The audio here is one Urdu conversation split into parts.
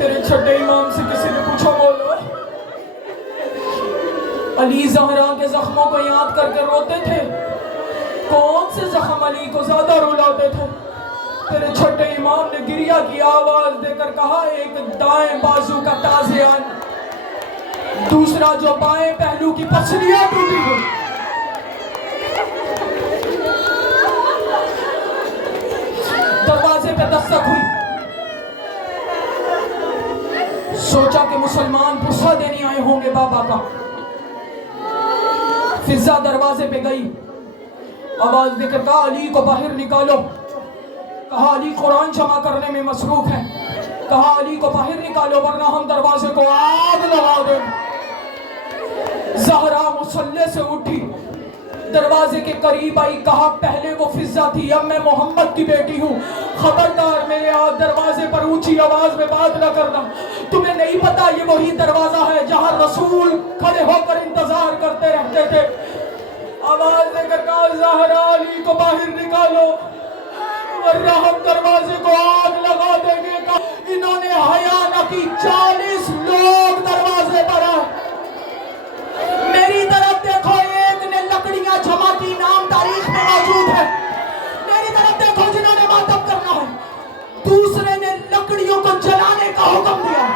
تیرے چھٹے امام سے کسی نے پوچھا مولا علی زہرا کے زخموں کو یاد کر کے روتے تھے، کون سے زخم علی کو زیادہ رلاتے تھے؟ تیرے چھٹے امام نے گریہ کی آواز دے کر کہا ایک دائیں بازو کا تازیان، دوسرا جو بائیں پہلو کی پسلیاں ٹوٹی ہوئی۔ دروازے پہ دستک ہوئی، سوچا کہ مسلمان پسا دینے آئے ہوں گے بابا کا۔ فضا دروازے پہ گئی، آواز دے کر کہا علی کو باہر نکالو۔ کہا علی قرآن جمع کرنے میں مصروف ہے، کہا علی کو باہر نکالو ورنہ ہم دروازے کو آگ لگا دیں۔ زہرا مصلی سے اٹھی، دروازے کے قریب آئی، کہا پہلے وہ فضا تھی، اب میں محمد کی بیٹی ہوں، خبردار میرے دروازے پر اونچی آواز میں بات نہ کرنا۔ تمہیں نہیں پتا یہ وہی دروازہ ہے جہاں رسول کھڑے ہو کر انتظار کرتے رہتے تھے۔ آواز دے کر کہا زہرا علی کو باہر نکالو ورنہ ہم دروازے کو آگ لگا دیں گے۔ انہوں نے حیا نہ کی، 40 لوگ دروازے پر آئے۔ میری طرف دیکھو، ایک نے لکڑیاں جمع کی، نام تاریخ میں موجود ہے۔ میری طرف دیکھو جنہوں نے ماتم کرنا ہے، دوسرے نے لکڑیوں کو جلانے کا حکم دیا۔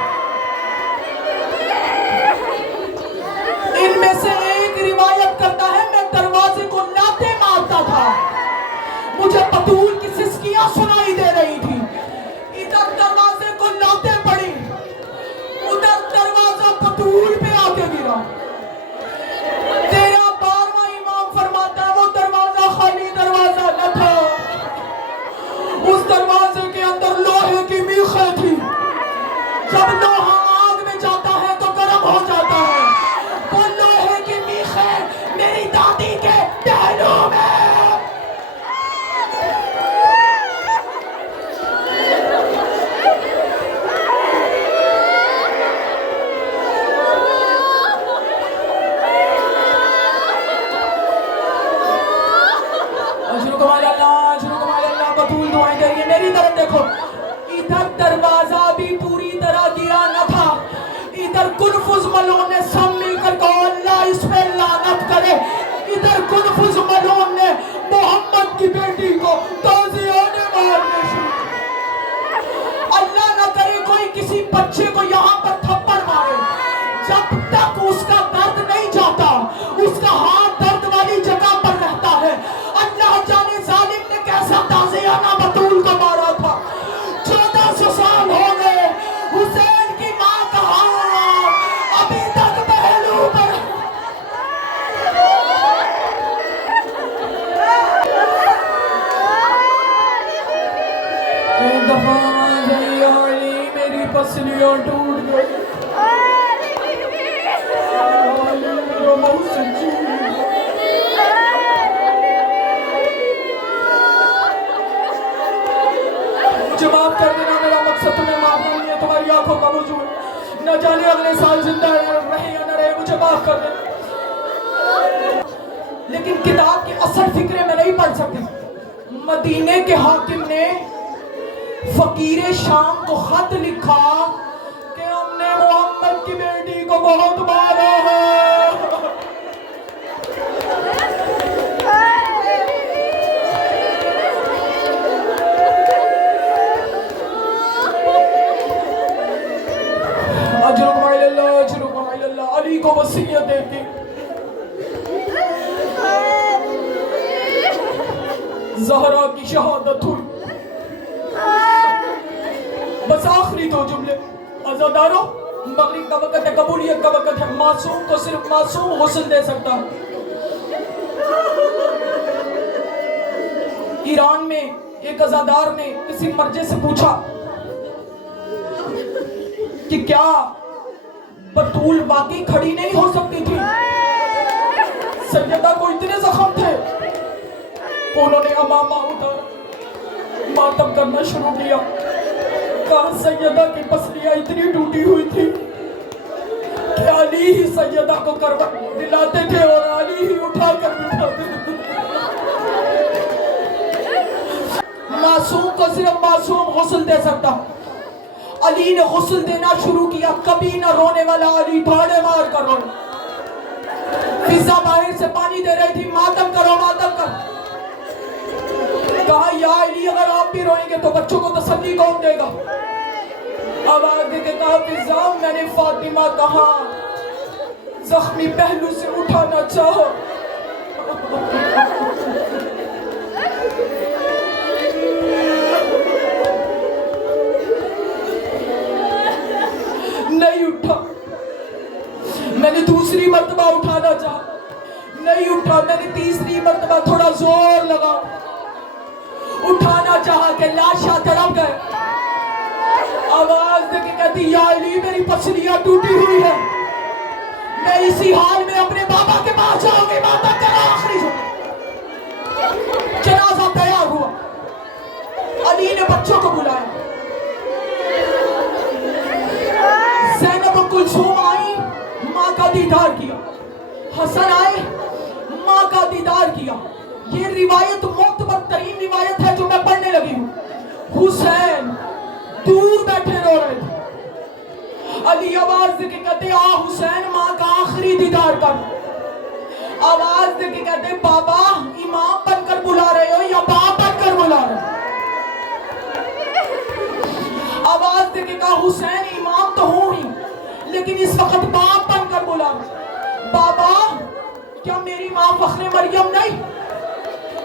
ان میں سے ایک روایت کرتا ہے میں دروازے کو لاتے مارتا تھا، مجھے بطول کی سسکیاں سنائی دے رہی تھی، ادھر دروازے کو لاتے پڑی، ادھر دروازہ بطول پہ آ کے گرا۔ تیرا 12واں امام فرماتا ہے وہ دروازہ خالی دروازہ نہ تھا، اس دروازے کے اندر لوہے کی میخیں تھی۔ جب لوہا آگ میں جاتا ہے تو گرم ہو جاتا ہے، وہ لوہے کی میخیں میری دادی کے پہلو میں۔ میری طرف دیکھو، ادھر دروازہ بھی پوری طرح گرا نہ تھا، ادھر کنفذ ملعون نے سب مل کر کہا اللہ اس پہ لعنت کرے، ادھر کنفذ ملعون نے محمد کی بیٹی کو تازیانے مارنے شروع۔ اللہ نہ کرے کوئی کسی بچے کو یہاں پر تھپڑ مارے، جب تک اس کا درد نہیں جاتا اس کا ہاتھ درد والی جگہ پر رہتا ہے۔ اللہ جانے ظالم نے کیسا تازیانہ بطول کو مارا تھا۔ 1400 سال ہو گئے، حسین کی ماں کہاں، ابھی تک پہلو پر۔ ایک دفعہ گئی علی میری پسلیاں ٹوٹ گئی، بہت سچی جواب کر دینا، میرا مقصد تمہیں معاف نہیں ہے، تمہاری آنکھوں کا وجود، نہ جانے اگلے سال زندہ رہے یا نہ رہے، مجھے معاف کر دینا۔ لیکن کتاب کے اصل فکرے میں نہیں پڑھ سکتے۔ مدینے کے حاکم نے فقیر شام کو خط لکھا کہ ہم نے محمد کی بیٹی کو بہت مارا ہے۔ علی کو وصیت دے دی، زہرا کی شہادت ہوئی۔ بس آخری 2 جملے، عزادارو مغرب کا وقت ہے، قبولیت کا وقت ہے، معصوم کو صرف معصوم غسل دے سکتا۔ ایران میں ایک عزادار نے کسی مرجع سے پوچھا کہ کیا بطول باقی کھڑی نہیں ہو سکتی تھی؟ سیدہ کو اتنے زخم تھے، انہوں نے امامہ اتارا، ماتم کرنا شروع کیا، کہا سیدہ کی پسلیاں اتنی ٹوٹی ہوئی تھی کہ علی ہی سیدہ کو کروٹ دلاتے تھے اور علی ہی اٹھا کر بٹھاتے تھے۔ معصوم کو صرف معصوم غسل دے سکتا۔ علی نے غسل دینا شروع کیا، کبھی نہ رونے والا علی دھاڑے مار کر رونے. فضا باہر سے پانی دے رہی تھی، ماتم کرو ماتم کر. کہا یا علی اگر آپ بھی روئیں گے تو بچوں کو تسلی کون دے گا؟ آواز دے کے کہا فضا میں نے فاطمہ کہا زخمی پہلو سے اٹھانا چاہو. نہیں اٹھا. میں نے دوسری مرتبہ اٹھانا چاہا، نہیں اٹھا. میں نے تیسری مرتبہ تھوڑا زور لگا، اٹھانا چاہا کہ لاشاں تڑپ گئے. آواز دے کے کہتی یا علی میری پسلیاں ٹوٹی ہوئی ہے، میں اسی حال میں اپنے بابا کے پاس جاؤں گی. ماتا کرا آخری جنازہ تیار ہوا. علی نے بچوں کو بلایا. زینب و کلثوم آئی، ماں کا دیدار کیا. حسن آئے، ماں کا دیدار کیا. یہ روایت معتبر ترین روایت ہے جو میں پڑھنے لگی ہوں. حسین دور بیٹھے رو رہے تھے. علی آواز دے کے کہتے آ حسین ماں کا آخری دیدار کر. آواز دے کے کہتے بابا امام بن کر بلا رہے ہو یا باپ بن کر بلا رہے ہو؟ آواز دے کے کہا حسین امام تو ہوں ہی لیکن اس وقت باپ بن کر بلا رہے ہو. بابا کیا میری ماں فخر مریم نہیں؟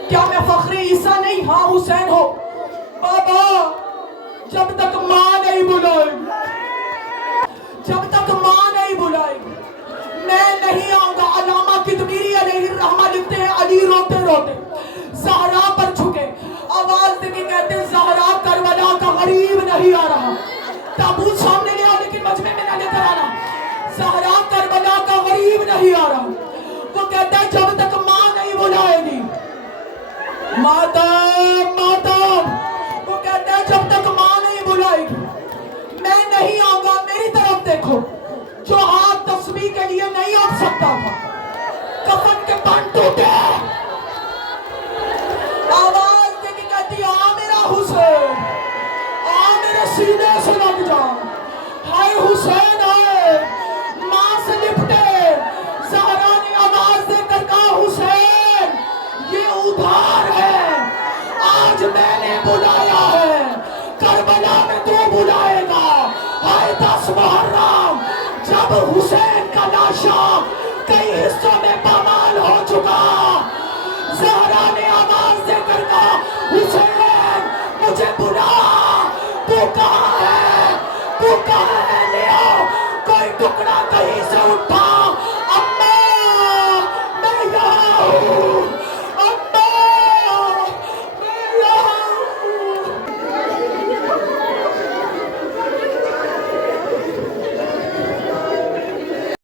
کیا میں فخر عیسیٰ نہیں؟ ہاں حسین ہو. بابا جب تک ماں نہیں بلائے گی، جب تک ماں نہیں بلائے گی میں نہیں آؤں گا. علامہ قطمیری علیہ الرحمہ لکھتے ہیں علی روتے روتے زہرا پر جھکے. آواز دے کے کہتے زہرا کربلا کا غریب نہیں آ رہا. تابوت سامنے لے آؤ لیکن مجمع میں نہ لے کر آنا. زہرا کربلا کا غریب نہیں آ رہا. وہ کہتا ہے جب تک ماں نہیں بلائے گی ماتم ماتم. وہ کہتا ہے جب تک ماں نہیں بلائے گی میں نہیں آؤں گا. میری طرف دیکھو، جو ہاتھ تسبیح کے لیے نہیں اٹھ سکتا تھا کفن کے پن ٹوٹے. آواز دے کے کہتی آ میرا حسین، آ میرے سینے سے لگ جا. ہائے حسین آئے، ماں سے لپٹے. زہرا نے آواز دے کر کہا حسین یہ ادھار ہے، آج میں نے بلایا ہے، کربلا میں تو بلائے گا. ہائے 10 محرم جب حسین کا لاشا کئی حصوں میں پامال ہو چکا، زہرا نے آواز دے کر کہا حسین مجھے بلا. تو کہاں ہے؟ تو کہاں ہے؟ لے آؤ کوئی ٹکڑا کہیں سے